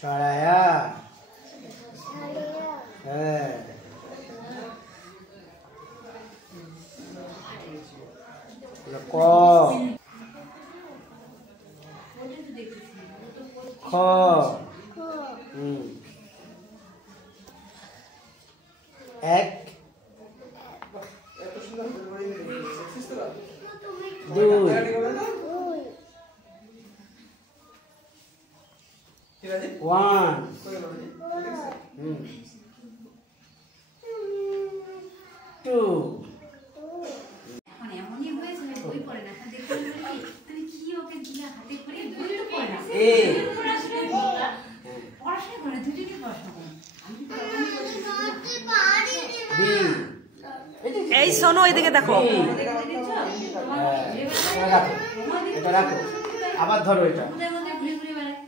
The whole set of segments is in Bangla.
সরায়া ক খ এক দুই ওয়ান টু এই শোনো এদিকে দেখো এটা রাখো আবার ধরো এটা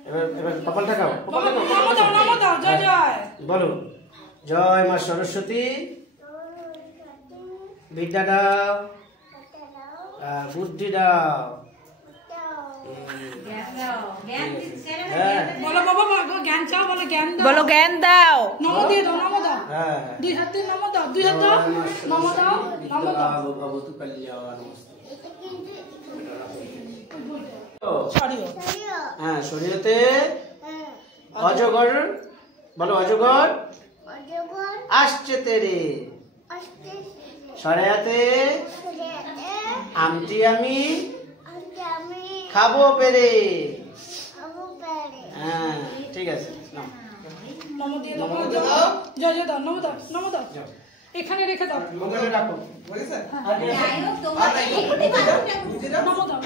এবার এবার কপাল ঠাকাও বলো জয় মা সরস্বতী বিদ্যা দাও বুদ্ধি দাও বলো জ্ঞান দাও দুই হাত দিয়ে নমো দাও দুই হাত দাও নমো দাও নমো দাও ভগবতু কল্যাণ হ্যাঁ শরীয়তে অজগর বলো অজগর আসছে তেরে সরায়াতে আমটি আমি খাবো পেরে হ্যাঁ ঠিক আছে নমো দিয়ে দাও জয় জয় দাও নমো দাও নমো দাও এখানে রেখে দাও মঙ্গলে রাখো নমো দাও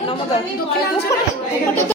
নমো দাও নমো দাও